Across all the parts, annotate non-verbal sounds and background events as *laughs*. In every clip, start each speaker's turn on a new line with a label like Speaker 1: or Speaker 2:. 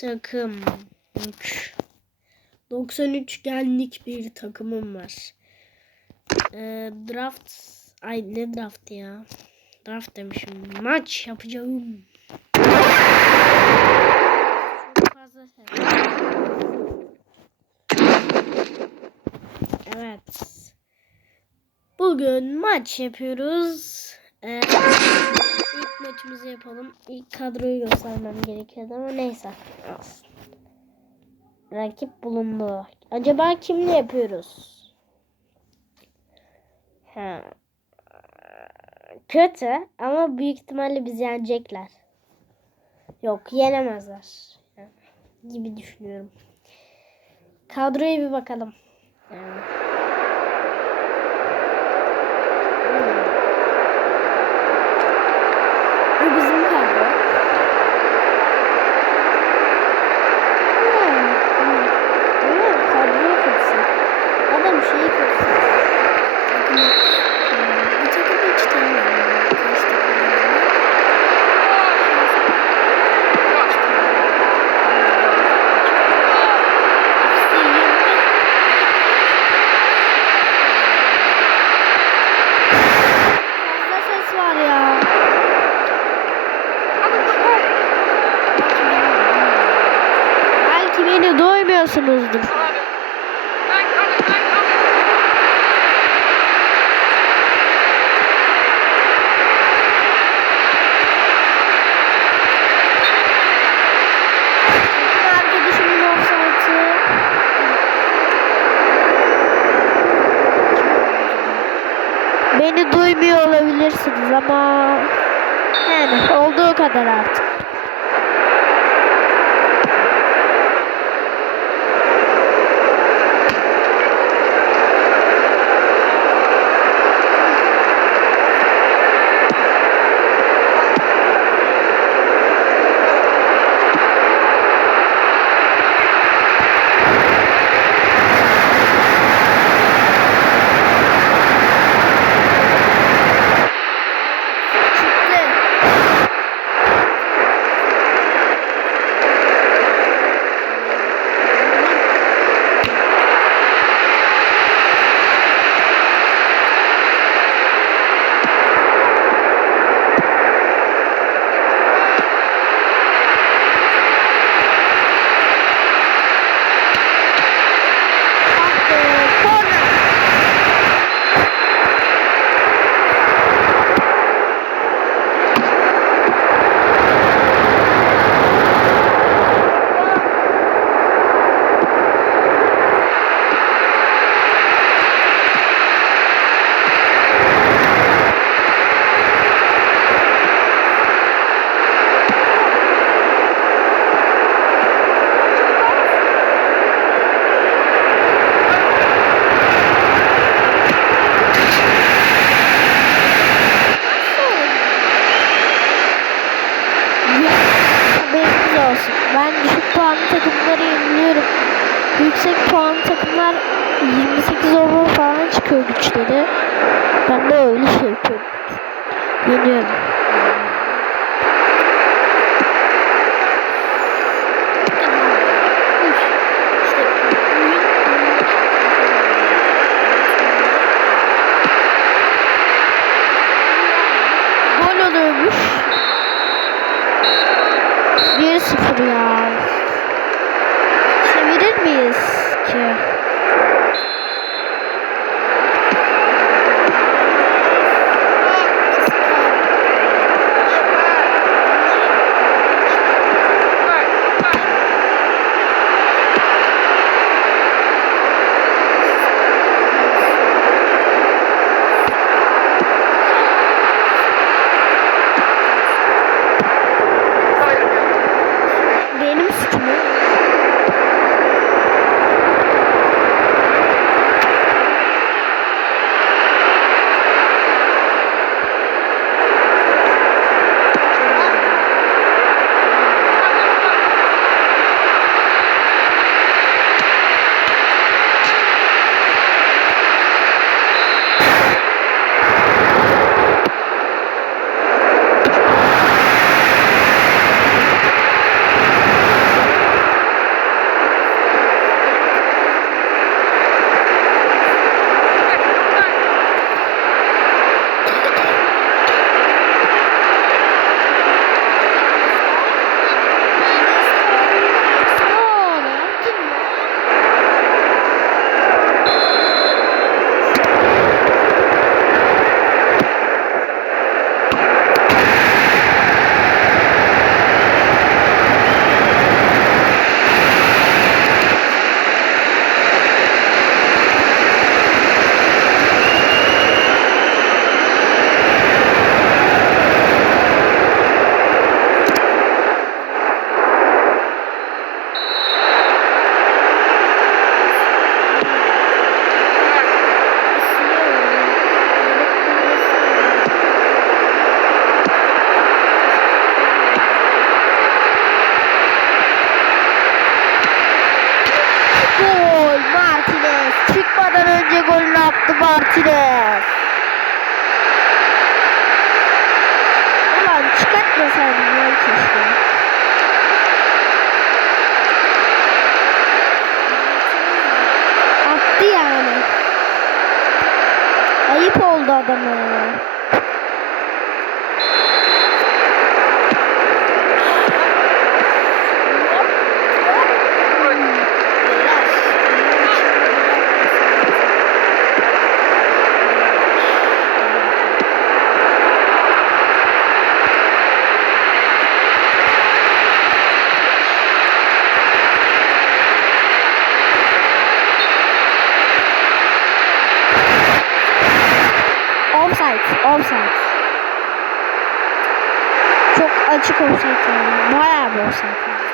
Speaker 1: takım 3 93 genlik bir takımım var. Ee, draft ay ne draft ya? Draft demişim. Maç yapacağım. Ses. Evet. Bugün maç yapıyoruz. Ee, ilk maçımızı yapalım. İlk kadroyu göstermem gerekiyordu ama neyse. Rakip bulundu. Acaba kimle yapıyoruz? Ha. Kötü ama büyük ihtimalle bizi yenecekler. Yok yenemezler. Gibi düşünüyorum. Kadroya bir bakalım. Yani. Bu bizim kadro. Yani, yani, ama kadroyu kötüsü. Adam şeyi kötüsü. Takımı, hmm, bu takımı hiç tanımıyorum. ben. Kaç takım olduğunu. İşte yirmi- Fazla ses var ya. Belki beni Arkadaşımın offside'ı. Beni duymuyor olabilirsiniz ama yani olduğu kadar artık. Çıktı. Ah be, corner. Haberiniz olsun. Ben düşük puanlı takımları yeniliyorum. Yüksek puanlı takımlar 28 over falan çıkıyor güçleri. Ben de öyle şey yapıyorum. Yeniyorum. Gol oluyormuş. 1-0 ya. Martinez. Offside, offside. Çok açık offside yani. Bayağı bir offside. yani.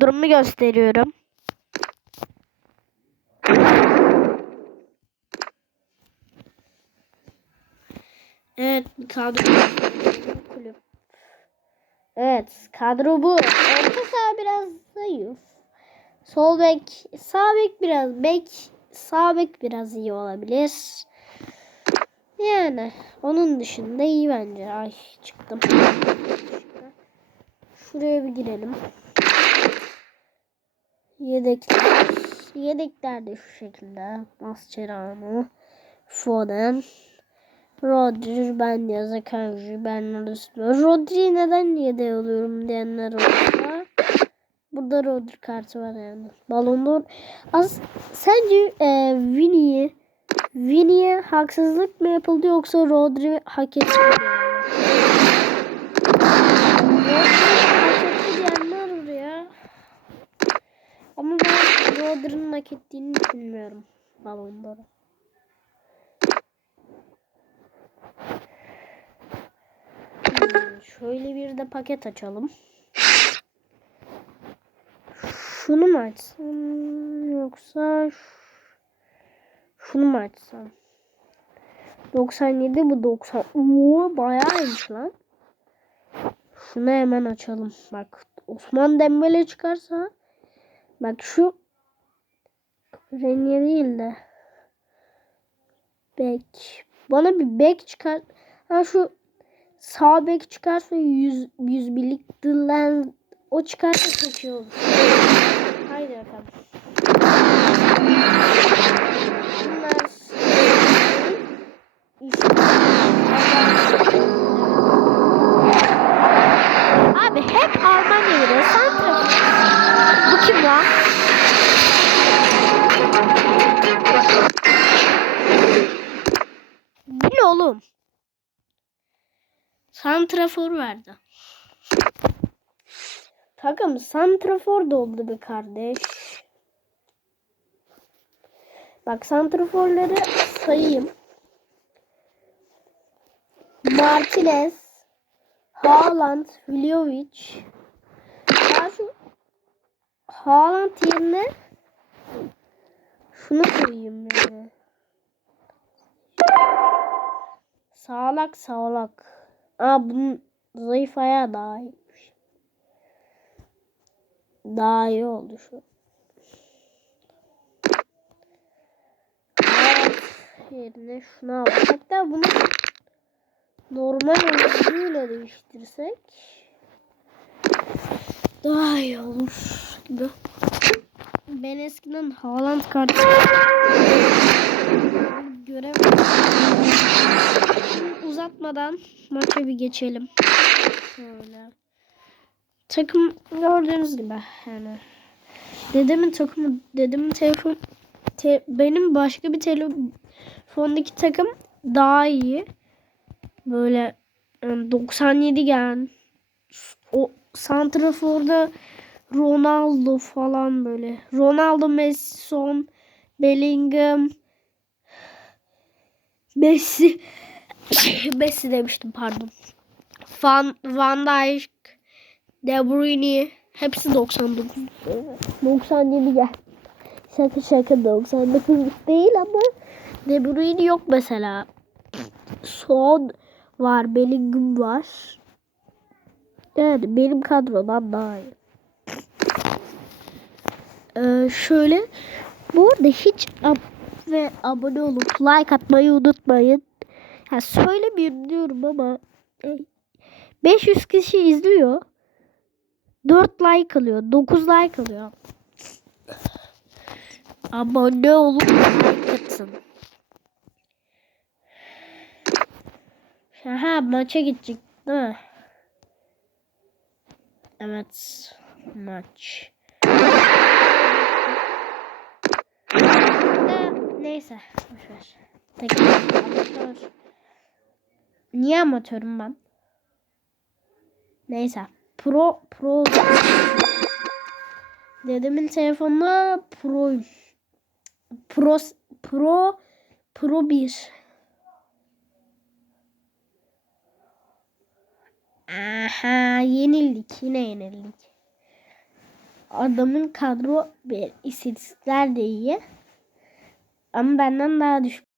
Speaker 1: Kadromu gösteriyorum. Evet kadro kulüp. Evet kadro bu. Orta saha biraz zayıf. Sol bek, sağ bek biraz bek, sağ bek biraz iyi olabilir. Yani onun dışında iyi bence. Ay çıktım. Şuraya bir girelim. Yedekler. Yedekler de şu şekilde. Mascherano, Foden, Rodri, ben Yazakanji, ben Rodri. Rodri neden yedeğe alıyorum diyenler olursa. Burada Rodri kartı var yani. Ballon d'Or. Az, sence e, Vini'yi Vini'ye haksızlık mı yapıldı yoksa Rodri hak etti mi? Rodri hak etti diyenler var ya. Ama ben Rodri'nin hak ettiğini düşünmüyorum. Ballon d'Or'u. Hmm, şöyle bir de paket açalım. Şunu mu açsam yoksa şunu mu açsam? 97 bu 90. Oo bayağıymış lan. Şunu hemen açalım. Bak Osman Dembele çıkarsa bak şu Renier değil de bek. Bana bir bek çıkar. Ha şu sağ bek çıkarsa 100 100 birlik Dylan o çıkarsa çok olur. Haydi bakalım. Santrafor verdi. Takım santrafor da oldu be kardeş. Bak santraforları sayayım. Martinez, Haaland, Vlahovic. Ya şu Haaland yerine şunu koyayım yani. Sağlak sağlak. Aa bunun zayıf ayağı daha iyiymiş. Daha iyi oldu şu. Evet, yerine şunu al. Hatta bunu normal oyuncuyla değiştirsek daha iyi olur. Ben eskiden Haaland kartı göremedim. Uzatmadan maça bir geçelim. Şöyle. Takım gördüğünüz gibi yani. Dedemin takımı, dedemin telefon, te- benim başka bir telefondaki takım daha iyi. Böyle yani 97 gen. O Santrafor'da Ronaldo falan böyle. Ronaldo, Messi, Son, Bellingham, Messi, *laughs* Messi demiştim pardon. Van, Van Dijk, De Bruyne hepsi 99. 97 gel. Şaka şaka 99 değil ama De Bruyne yok mesela. Son var, Bellingham var. Yani benim kadrodan daha iyi. Ee, şöyle bu arada hiç ab ve abone olup like atmayı unutmayın. Ya söylemiyorum diyorum ama e, 500 kişi izliyor. 4 like alıyor. 9 like alıyor. Abone olup like atın. Ha maça gidecek değil mi? Evet. Maç. Neyse. Boşver. Tekrar amatör. Niye amatörüm ben? Neyse. Pro pro Dedemin telefonuna pro pro pro pro 1 Aha yenildik yine yenildik. Adamın kadro bir istatistikler de iyi. Ama benden daha düşük